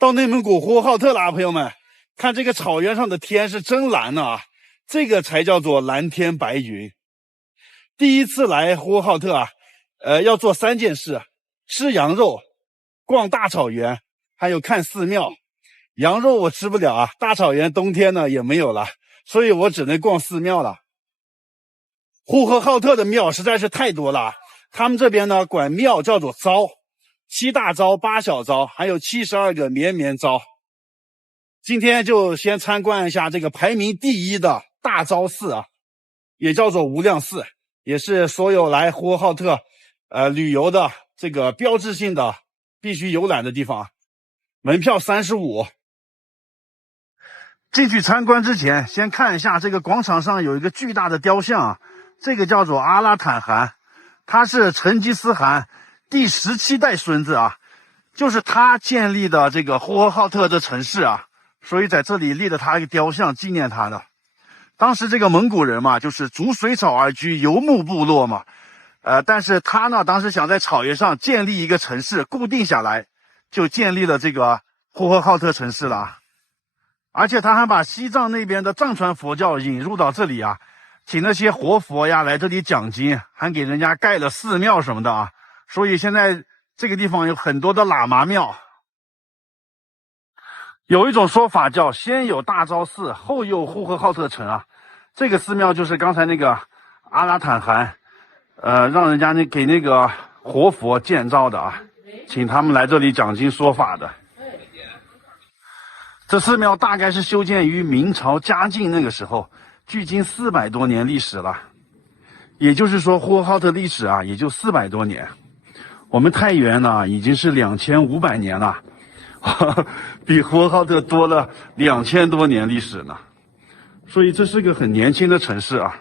到内蒙古呼和浩特了，朋友们，看这个草原上的天是真蓝呐、啊，这个才叫做蓝天白云。第一次来呼和浩特啊，要做3件事：吃羊肉、逛大草原，还有看寺庙。羊肉我吃不了啊，大草原冬天呢也没有了，所以我只能逛寺庙了。呼和浩特的庙实在是太多了，他们这边呢管庙叫做糟，7大糟8小糟，还有72个绵绵糟。今天就先参观一下这个排名第1的大昭寺啊，也叫做无量寺，也是所有来呼和浩特旅游的这个标志性的必须游览的地方。门票35。进去参观之前，先看一下这个广场上有一个巨大的雕像啊，这个叫做阿拉坦汗，他是成吉思汗第17代孙子啊，就是他建立的这个呼和浩特的城市啊，所以在这里立了他一个雕像纪念他的。当时这个蒙古人嘛，就是逐水草而居，游牧部落嘛，但是他呢，当时想在草原上建立一个城市，固定下来，就建立了这个呼和浩特城市了。而且他还把西藏那边的藏传佛教引入到这里啊，请那些活佛呀来这里讲经，还给人家盖了寺庙什么的啊。所以现在这个地方有很多的喇嘛庙。有一种说法叫先有大昭寺，后有呼和浩特城啊。这个寺庙就是刚才那个阿拉坦汗，让人家给那个活佛建造的啊，请他们来这里讲经说法的。这寺庙大概是修建于明朝嘉靖那个时候，距今400多年历史了。也就是说，呼和浩特历史啊，也就400多年。我们太原呢，已经是2500年了，比呼和浩特多了2000多年历史呢。所以这是个很年轻的城市啊。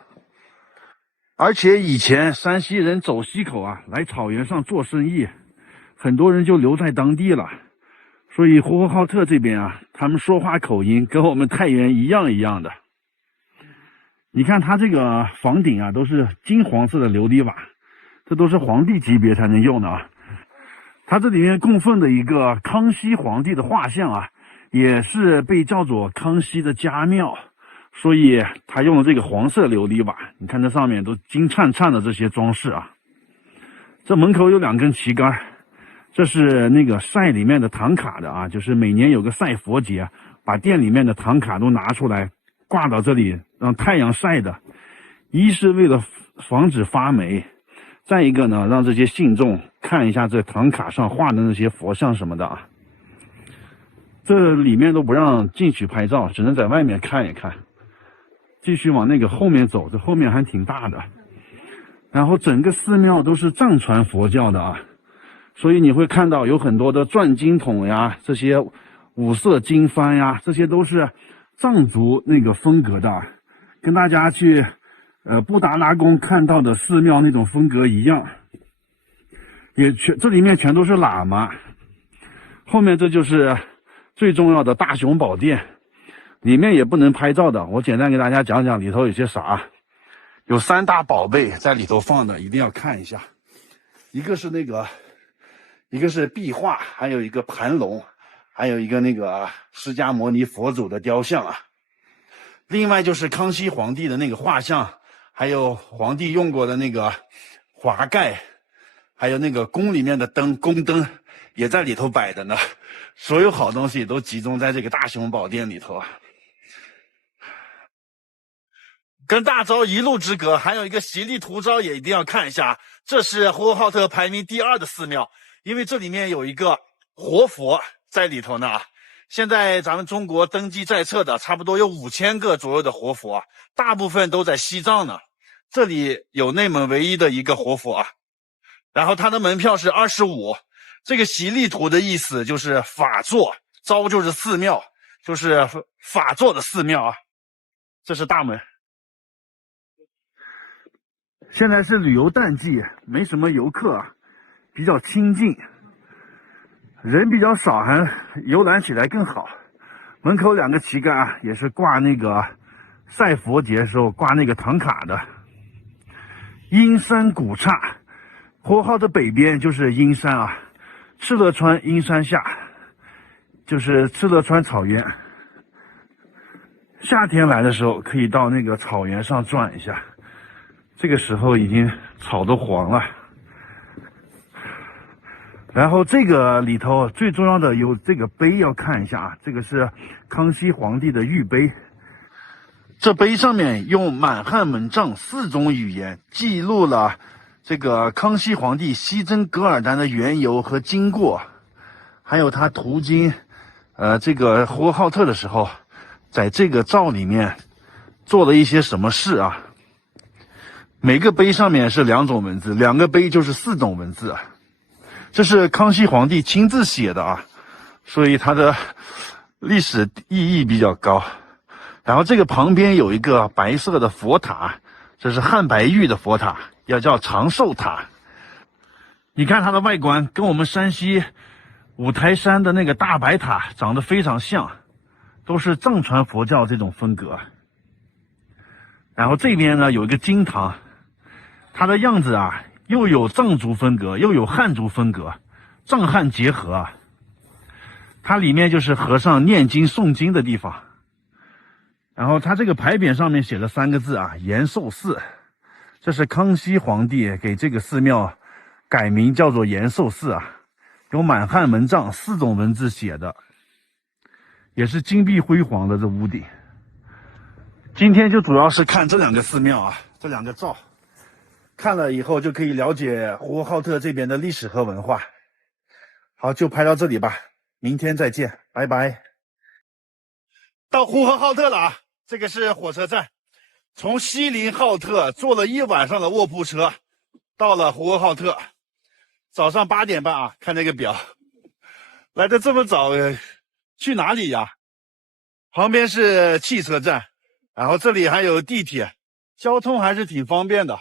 而且以前山西人走西口啊，来草原上做生意，很多人就留在当地了。所以呼和浩特这边啊，他们说话口音跟我们太原一样的。你看他这个房顶啊，都是金黄色的琉璃瓦，这都是皇帝级别才能用的啊。他这里面供奉的一个康熙皇帝的画像啊，也是被叫做康熙的家庙，所以他用了这个黄色琉璃瓦。你看这上面都金灿灿的这些装饰啊。这门口有2根旗杆。这是那个晒里面的唐卡的啊，就是每年有个晒佛节，把店里面的唐卡都拿出来挂到这里，让太阳晒的。一是为了防止发霉，再一个呢，让这些信众看一下这唐卡上画的那些佛像什么的啊。这里面都不让进去拍照，只能在外面看一看。继续往那个后面走，这后面还挺大的。然后整个寺庙都是藏传佛教的啊。所以你会看到有很多的转经筒呀，这些五色经幡呀，这些都是藏族那个风格的，跟大家去布达拉宫看到的寺庙那种风格一样。这里面全都是喇嘛。后面这就是最重要的大雄宝殿，里面也不能拍照的，我简单给大家讲讲里头有些啥。有3大宝贝在里头放的，一定要看一下。一个是壁画，还有一个盘龙，还有一个那个释迦牟尼佛祖的雕像啊。另外就是康熙皇帝的那个画像，还有皇帝用过的那个华盖，还有那个宫里面的宫灯也在里头摆的呢。所有好东西都集中在这个大雄宝殿里头啊。跟大昭一路之隔，还有一个席力图昭也一定要看一下。这是呼和浩特排名第2的寺庙。因为这里面有一个活佛在里头呢，现在咱们中国登记在册的差不多有5000个左右的活佛，大部分都在西藏呢。这里有内蒙唯一的一个活佛啊，然后它的门票是25。这个席力图的意思就是法座，昭就是寺庙，就是法座的寺庙啊。这是大门。现在是旅游淡季，没什么游客啊。比较清静，人比较少，还游览起来更好。门口2个旗杆啊，也是挂那个晒佛节时候挂那个唐卡的。阴山古刹，呼和浩特北边就是阴山啊，敕勒川阴山下，就是敕勒川草原。夏天来的时候，可以到那个草原上转一下。这个时候已经草都黄了。然后这个里头最重要的有这个碑要看一下啊，这个是康熙皇帝的御碑。这碑上面用满汉文藏4种语言记录了这个康熙皇帝西征噶尔丹的缘由和经过，还有他途经这个呼和浩特的时候，在这个诏里面做了一些什么事啊。每个碑上面是2种文字，2个碑就是4种文字。这是康熙皇帝亲自写的啊，所以它的历史意义比较高。然后这个旁边有一个白色的佛塔，这是汉白玉的佛塔，要叫长寿塔。你看它的外观跟我们山西五台山的那个大白塔长得非常像，都是藏传佛教这种风格。然后这边呢有一个金堂，它的样子啊又有藏族风格又有汉族风格，藏汉结合啊。它里面就是和尚念经诵经的地方。然后它这个牌匾上面写了3个字啊，延寿寺。这是康熙皇帝给这个寺庙改名叫做延寿寺啊，有满汉文藏4种文字写的，也是金碧辉煌的这屋顶。今天就主要是看这2个寺庙啊，这2个诏，看了以后就可以了解呼和浩特这边的历史和文化。好，就拍到这里吧，明天再见，拜拜。到呼和浩特了啊，这个是火车站，从锡林浩特坐了1晚上的卧铺车，到了呼和浩特。早上8点半啊，看这个表，来的这么早，去哪里呀？旁边是汽车站，然后这里还有地铁，交通还是挺方便的。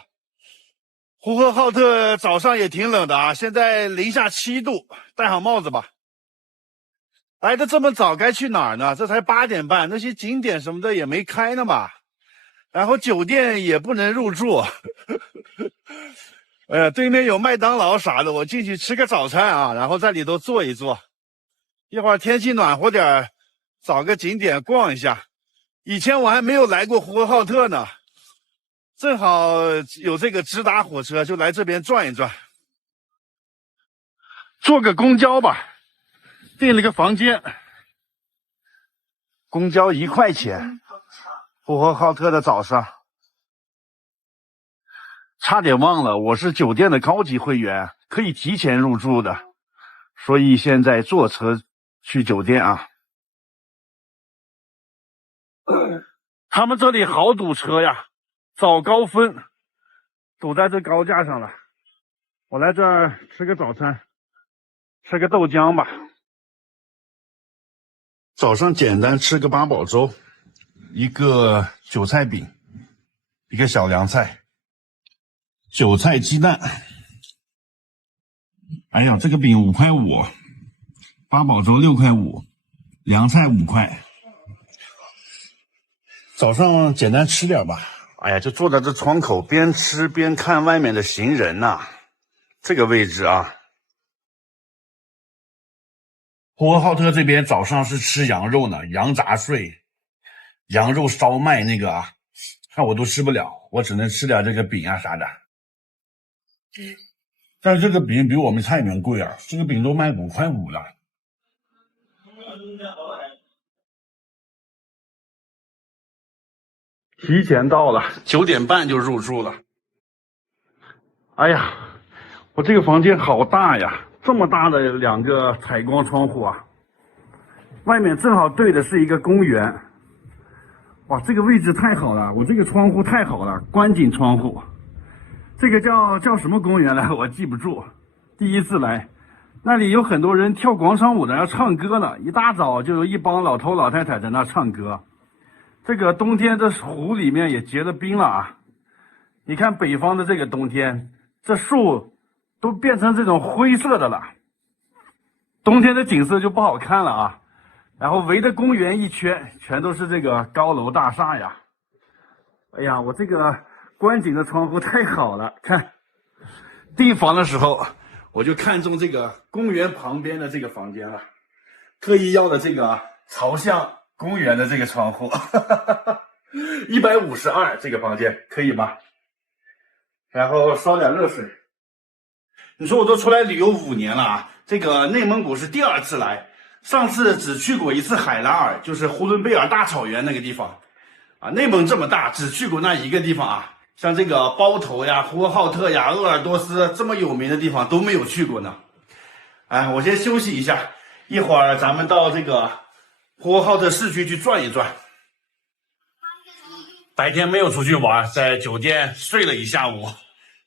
呼和浩特早上也挺冷的啊，现在零下7度，戴好帽子吧。来的这么早，该去哪儿呢？这才8点半，那些景点什么的也没开呢嘛。然后酒店也不能入住。对面有麦当劳啥的，我进去吃个早餐啊，然后在里头坐一坐。一会儿天气暖和点，找个景点逛一下。以前我还没有来过呼和浩特呢，正好有这个直达火车，就来这边转一转。坐个公交吧。订了个房间，公交1块钱。呼和浩特的早上，差点忘了，我是酒店的高级会员，可以提前入住的，所以现在坐车去酒店啊。他们这里好堵车呀，早高峰堵在这高架上了。我来这儿吃个早餐，吃个豆浆吧。早上简单吃个8宝粥，一个韭菜饼，一个小凉菜，韭菜鸡蛋。哎呀，这个饼5块5，8宝粥6块5，凉菜5块。早上简单吃点吧。哎呀，就坐在这窗口，边吃边看外面的行人呐。这个位置啊。呼和浩特这边早上是吃羊肉呢，羊杂碎、羊肉烧麦那个啊，看我都吃不了，我只能吃点这个饼啊啥的。但是这个饼比我们菜园贵啊，这个饼都卖5块5了。提前到了，9点半就入住了。哎呀，我这个房间好大呀！这么大的2个采光窗户啊，外面正好对的是一个公园。哇，这个位置太好了，我这个窗户太好了，观景窗户。这个叫什么公园来？我记不住，第一次来。那里有很多人跳广场舞的，要唱歌呢，一大早就有一帮老头老太太在那唱歌。这个冬天这湖里面也结了冰了啊！你看北方的这个冬天，这树都变成这种灰色的了，冬天的景色就不好看了啊。然后围着公园一圈，全都是这个高楼大厦呀。哎呀，我这个观景的窗户太好了，看订房的时候我就看中这个公园旁边的这个房间了。特意要的这个朝向公园的这个窗户，152这个房间可以吗？然后烧点热水。你说我都出来旅游5年了啊，这个内蒙古是第2次来，上次只去过1次海拉尔，就是呼伦贝尔大草原那个地方啊。内蒙这么大，只去过那一个地方啊。像这个包头呀、呼和浩特呀、鄂尔多斯这么有名的地方都没有去过呢。哎，我先休息一下，一会儿咱们到这个呼和浩特市区去转一转。白天没有出去玩，在酒店睡了一下午，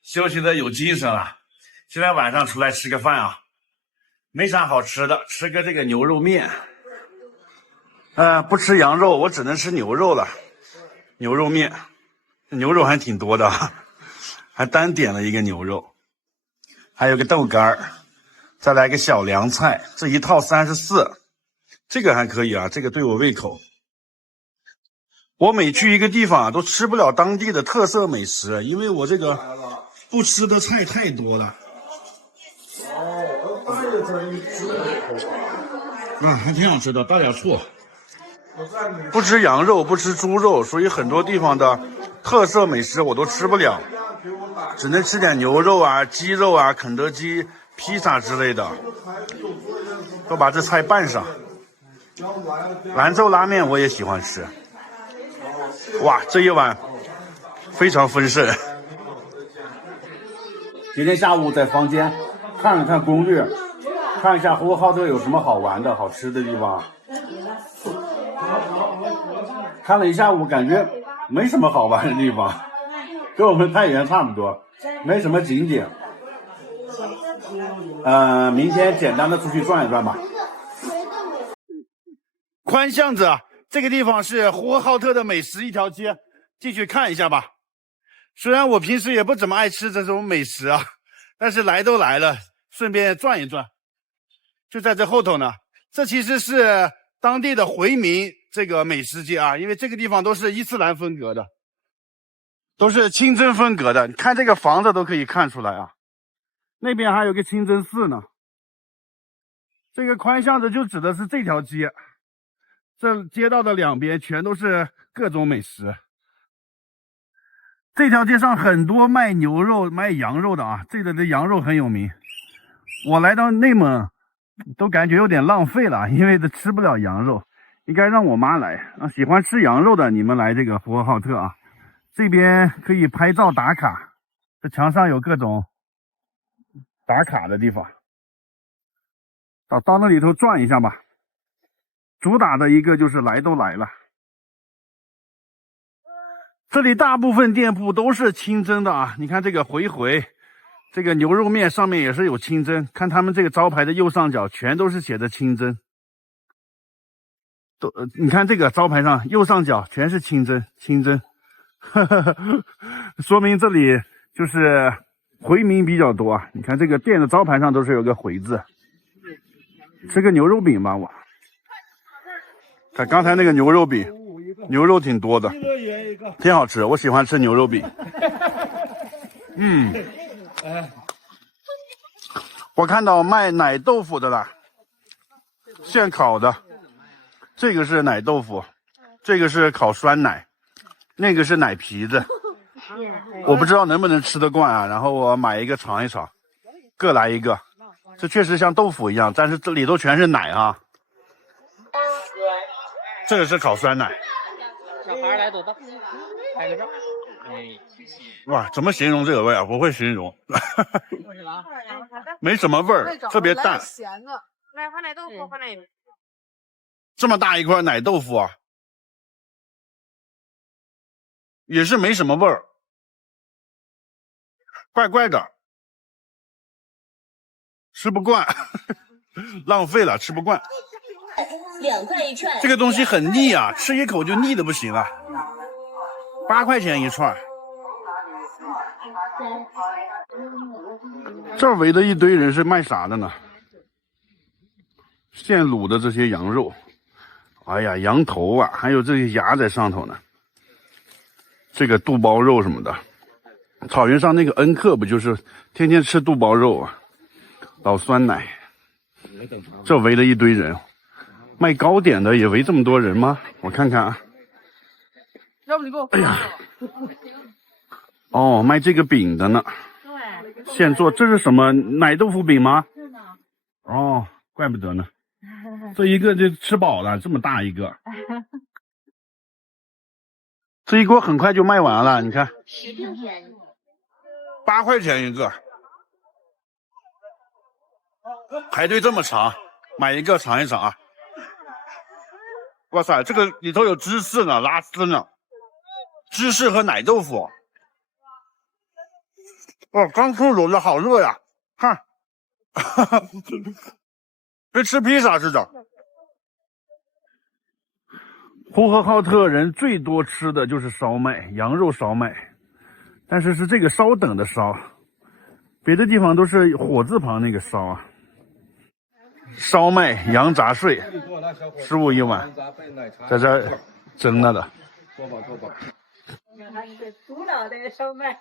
休息的有精神了。现在晚上出来吃个饭啊，没啥好吃的，吃个这个牛肉面。不吃羊肉，我只能吃牛肉了。牛肉面。牛肉还挺多的，还单点了一个牛肉，还有个豆干，再来个小凉菜，这一套34，这个还可以啊，这个对我胃口。我每去一个地方啊，都吃不了当地的特色美食，因为我这个不吃的菜太多了。还挺好吃的，倒点醋。不吃羊肉，不吃猪肉，所以很多地方的特色美食我都吃不了，只能吃点牛肉啊、鸡肉啊、肯德基、披萨之类的，都把这菜拌上。兰州拉面我也喜欢吃，哇，这一碗非常丰盛。今天下午在房间看了看攻略，看一下呼和浩特有什么好玩的好吃的地方。看了一下午，感觉没什么好玩的地方，跟我们太原差不多，没什么景点。明天简单的出去转一转吧。宽巷子，这个地方是呼和浩特的美食一条街，进去看一下吧。虽然我平时也不怎么爱吃这种美食啊，但是来都来了，顺便转一转。就在这后头呢，这其实是当地的回民这个美食街啊，因为这个地方都是伊斯兰风格的，都是清真风格的。你看这个房子都可以看出来啊。那边还有个清真寺呢。这个宽巷子就指的是这条街，这街道的两边全都是各种美食。这条街上很多卖牛肉、卖羊肉的啊，这里的羊肉很有名。我来到内蒙都感觉有点浪费了，因为吃不了羊肉。应该让我妈来啊！喜欢吃羊肉的，你们来这个呼和浩特啊，这边可以拍照打卡，这墙上有各种打卡的地方，到那里头转一下吧。主打的一个就是来都来了，这里大部分店铺都是清真的啊！你看这个回回，这个牛肉面上面也是有清真，看他们这个招牌的右上角全都是写的清真。你看这个招牌上右上角全是清真，说明这里就是回民比较多啊。你看这个店的招牌上都是有个回字。吃个牛肉饼吧，我看刚才那个牛肉饼，牛肉挺多的，挺好吃，我喜欢吃牛肉饼。我看到卖奶豆腐的了，现烤的。这个是奶豆腐，这个是烤酸奶，那个是奶皮子，我不知道能不能吃得惯啊。然后我买一个尝一尝，各来一个。这确实像豆腐一样，但是这里头全是奶啊。这个是烤酸奶。小孩来多大？拍个照。哇，怎么形容这个味啊？不会形容。没什么味儿，特别淡。咸的，来换奶豆腐，换奶。这么大一块奶豆腐啊，也是没什么味儿，怪怪的，吃不惯，浪费了，吃不惯。2块一串，这个东西很腻啊，吃一口就腻的不行了。8块钱一串，这儿围的一堆人是卖啥的呢？现卤的这些羊肉。哎呀，羊头啊，还有这些牙在上头呢。这个肚包肉什么的，草原上那个恩客不就是天天吃肚包肉啊？老酸奶，这围了一堆人，卖糕点的也围这么多人吗？我看看啊。要不你给我。哎呀，哦，卖这个饼的呢。对。现做，这是什么奶豆腐饼吗？是的。哦，怪不得呢。这一个就吃饱了，这么大一个。这一锅很快就卖完了，你看。8块钱一个。排队这么长，买一个尝一尝啊！哇塞，这个里头有芝士呢，拉丝呢，芝士和奶豆腐。哦，刚出炉的好热呀！看，跟吃披萨似的。呼和浩特人最多吃的就是烧麦，羊肉烧麦，但是是这个稍等的烧，别的地方都是火字旁那个烧啊。烧麦羊杂碎，15一碗，在这儿蒸了的。古老的烧麦。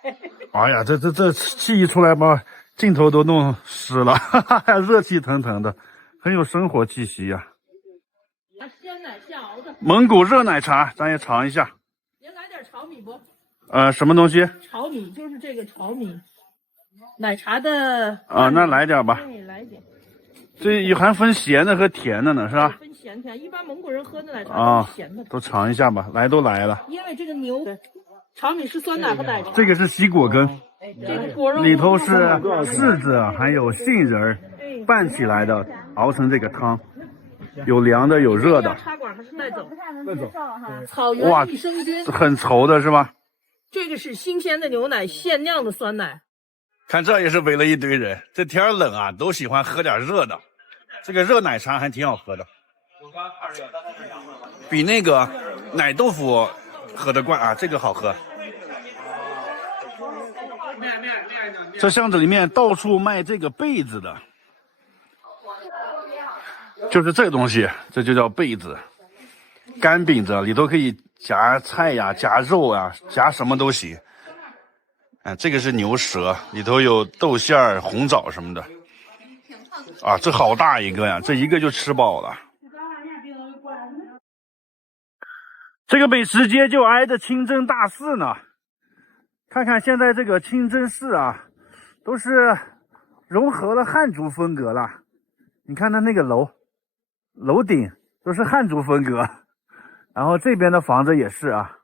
哎呀，这气一出来把镜头都弄湿了，哈哈，热气腾腾的，很有生活气息呀。鲜奶现熬的。蒙古热奶茶，咱也尝一下。您来点炒米不？什么东西？炒米就是这个炒米，奶茶的。啊，那来点吧。对，来点。这还分咸的和甜的呢，是吧？分咸甜，一般蒙古人喝的奶茶都是咸的。都尝一下吧，来都来了。因为这个牛炒米是酸奶和奶茶。这个是西果根，这个果肉里头是柿子还有杏仁拌起来的，熬成这个汤，有凉的有热的。插管还是带走？带走。草原益生菌，很稠的是吧？这个是新鲜的牛奶，现酿的酸奶。看这也是围了一堆人，这天冷啊，都喜欢喝点热的。这个热奶茶还挺好喝的，比那个奶豆腐喝得惯啊，这个好喝。这巷子里面到处卖这个被子的，就是这个东西，这就叫被子，干饼子，里头可以夹菜呀、夹肉呀、夹什么都行。哎，这个是牛舌，里头有豆馅儿、红枣什么的。啊，这好大一个呀！这一个就吃饱了。这个美食街就挨着清真大寺呢。看看现在这个清真寺啊，都是融合了汉族风格了。你看它那个楼顶都是汉族风格，然后这边的房子也是啊，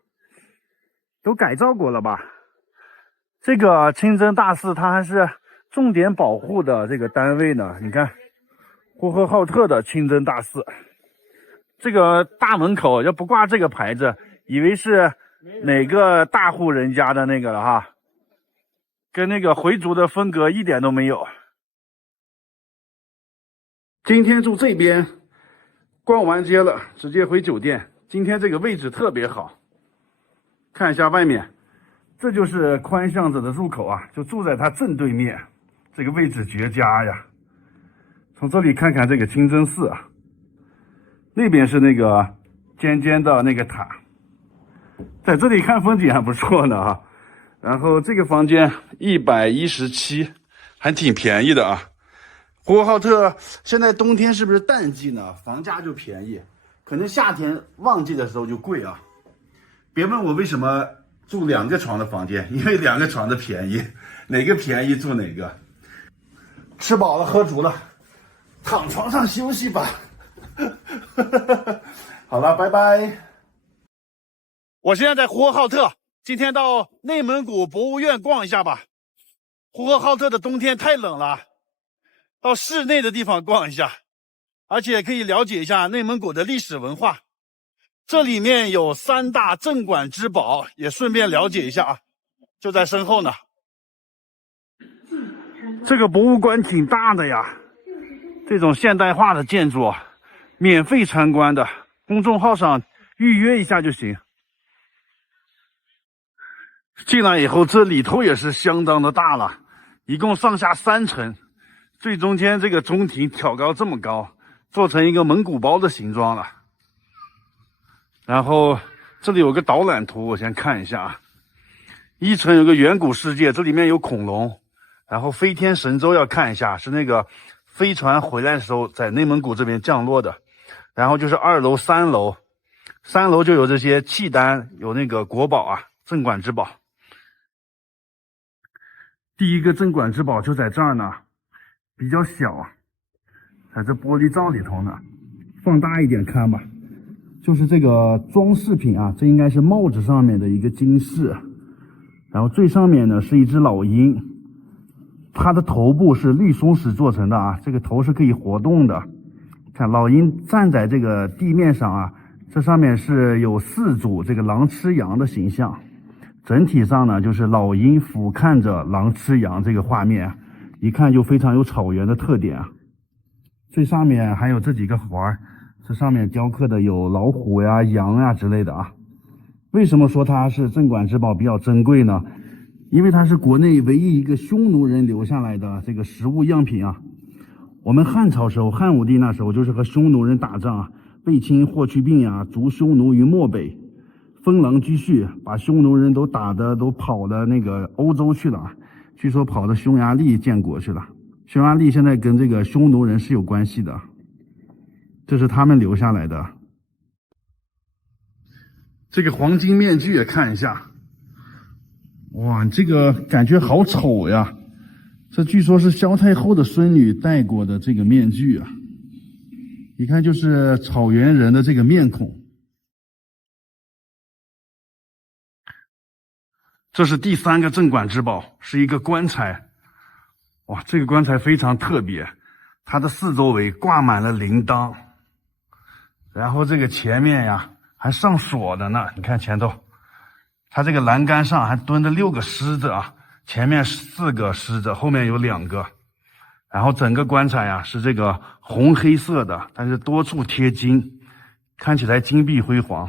都改造过了吧？这个清真大寺它还是重点保护的这个单位呢，你看，呼和浩特的清真大寺，这个大门口要不挂这个牌子，以为是哪个大户人家的那个了哈，跟那个回族的风格一点都没有。今天住这边，逛完街了，直接回酒店。今天这个位置特别好，看一下外面，这就是宽巷子的入口啊，就住在它正对面。这个位置绝佳呀！从这里看看这个清真寺啊，那边是那个尖尖的那个塔，在这里看风景还不错呢啊。然后这个房间117，还挺便宜的啊。呼和浩特现在冬天是不是淡季呢？房价就便宜，可能夏天旺季的时候就贵啊。别问我为什么住2个床的房间，因为2个床的便宜，哪个便宜住哪个。吃饱了喝足了，躺床上休息吧。好了，拜拜。我现在在呼和浩特，今天到内蒙古博物院逛一下吧。呼和浩特的冬天太冷了，到室内的地方逛一下，而且可以了解一下内蒙古的历史文化。这里面有3大镇馆之宝，也顺便了解一下啊，就在身后呢。这个博物馆挺大的呀，这种现代化的建筑，免费参观的，公众号上预约一下就行。进来以后，这里头也是相当的大了，一共上下3层，最中间这个中庭挑高这么高，做成一个蒙古包的形状了。然后这里有个导览图，我先看一下啊。1层有个远古世界，这里面有恐龙。然后飞天神舟要看一下，是那个飞船回来的时候在内蒙古这边降落的。然后就是2楼、3楼，3楼就有这些契丹，有那个国宝啊，镇馆之宝。第一个镇馆之宝就在这儿呢，比较小，在这玻璃罩里头呢。放大一点看吧，就是这个装饰品啊，这应该是帽子上面的一个金饰，然后最上面呢是一只老鹰，它的头部是绿松石做成的啊，这个头是可以活动的。看老鹰站在这个地面上啊，这上面是有4组这个狼吃羊的形象，整体上呢就是老鹰俯瞰着狼吃羊这个画面，一看就非常有草原的特点啊。最上面还有这几个环，这上面雕刻的有老虎呀、羊呀之类的啊。为什么说它是镇馆之宝比较珍贵呢？因为它是国内唯一一个匈奴人留下来的这个实物样品啊。我们汉朝时候，汉武帝那时候就是和匈奴人打仗啊，卫青、霍去病呀，逐匈奴于漠北，封狼居胥，把匈奴人都打的都跑到那个欧洲去了，据说跑到匈牙利建国去了。匈牙利现在跟这个匈奴人是有关系的，这是他们留下来的。这个黄金面具也看一下，哇，这个感觉好丑呀！这据说是萧太后的孙女戴过的这个面具啊，一看就是草原人的这个面孔。这是第3个镇馆之宝，是一个棺材。哇，这个棺材非常特别，它的4周围挂满了铃铛，然后这个前面呀还上锁的呢，你看前头，它这个栏杆上还蹲着6个狮子啊，前面4个狮子，后面有2个，然后整个棺材呀是这个红黑色的，但是多处贴金，看起来金碧辉煌。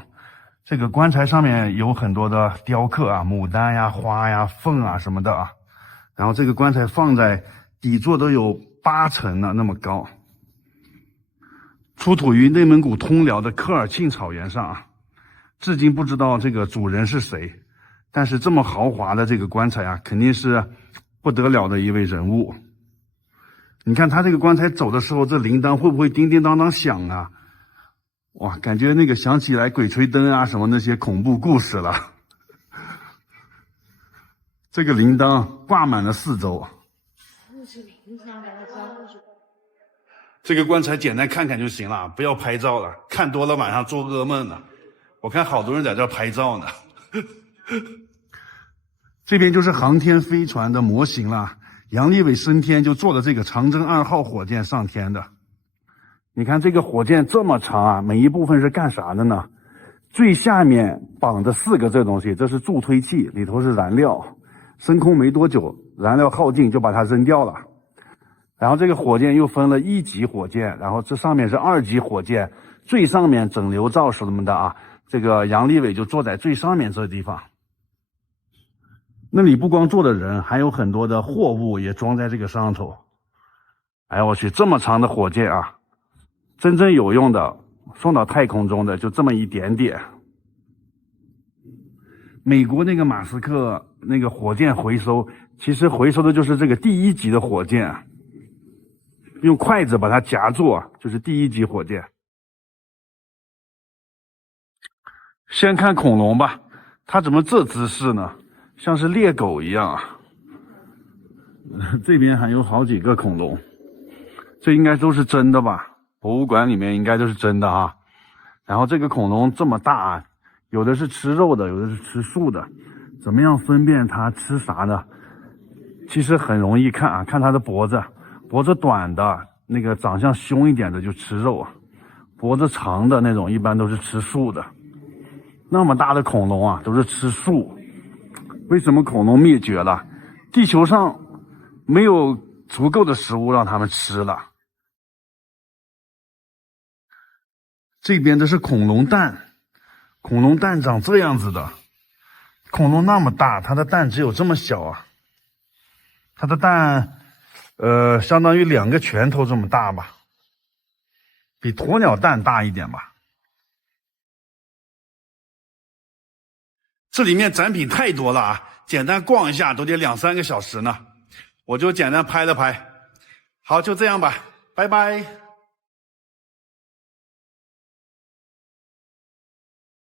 这个棺材上面有很多的雕刻啊，牡丹呀、花呀、凤啊什么的啊。然后这个棺材放在底座都有8层呢，那么高。出土于内蒙古通辽的科尔沁草原上啊，至今不知道这个主人是谁，但是这么豪华的这个棺材啊，肯定是不得了的一位人物。你看他这个棺材走的时候，这铃铛会不会叮叮当当响啊？哇，感觉那个想起来鬼吹灯啊什么那些恐怖故事了。这个铃铛挂满了4周。这个棺材简单看看就行了，不要拍照了，看多了晚上做噩梦呢。我看好多人在这儿拍照呢。这边就是航天飞船的模型了，杨利伟升天就坐的这个长征2号火箭上天的。你看这个火箭这么长啊，每一部分是干啥的呢？最下面绑着4个这东西，这是助推器，里头是燃料。升空没多久，燃料耗尽就把它扔掉了。然后这个火箭又分了1级火箭，然后这上面是2级火箭，最上面整流罩什么的啊，这个杨利伟就坐在最上面这地方。那里不光坐的人，还有很多的货物也装在这个上头。哎呀，我去，这么长的火箭啊，真正有用的送到太空中的就这么一点点。美国那个马斯克那个火箭回收，其实回收的就是这个第1级的火箭，用筷子把它夹住，就是第1级火箭。先看恐龙吧，它怎么这姿势呢？像是猎狗一样啊。这边还有好几个恐龙，这应该都是真的吧？博物馆里面应该都是真的啊。然后这个恐龙这么大，有的是吃肉的，有的是吃素的，怎么样分辨它吃啥呢？其实很容易看啊，看它的脖子，脖子短的那个长相凶一点的就吃肉，脖子长的那种一般都是吃素的。那么大的恐龙啊，都是吃素。为什么恐龙灭绝了？地球上没有足够的食物让它们吃了。这边的是恐龙蛋，恐龙蛋长这样子的，恐龙那么大，它的蛋只有这么小啊。它的蛋相当于2个拳头这么大吧，比鸵鸟蛋大一点吧。这里面展品太多了啊，简单逛一下都得2、3个小时呢，我就简单拍了拍。好，就这样吧，拜拜。